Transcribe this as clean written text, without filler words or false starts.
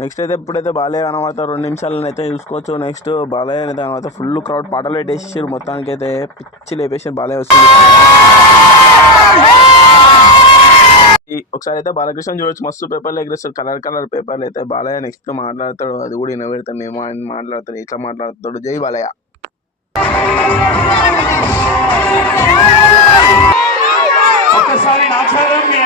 Next అయితే ఇప్పుడైతే బాలయ్య కనబడతారు 2 నిమిషాలను అయితే చూసుకోవచ్చు. నెక్స్ట్ బాలయ్య అయితే కనబడతా ఫుల్ క్రౌడ్ పాటలు పెట్టేసారు, మొత్తానికి అయితే పిచ్చి లేపేసారు. బాలయ్య వస్తుంది. ఒకసారి అయితే బాలకృష్ణ చూడొచ్చు, మస్తు పేపర్లు ఎగిరేస్తారు, కలర్ కలర్ పేపర్లు అయితే. బాలయ్య నెక్స్ట్ మాట్లాడతాడు, అది కూడా వినబెడతాం మేము. ఆయన మాట్లాడతాడు, ఇట్లా మాట్లాడతాడు, జై బాలయ్య. ఒక్కసారి నాచారం మీ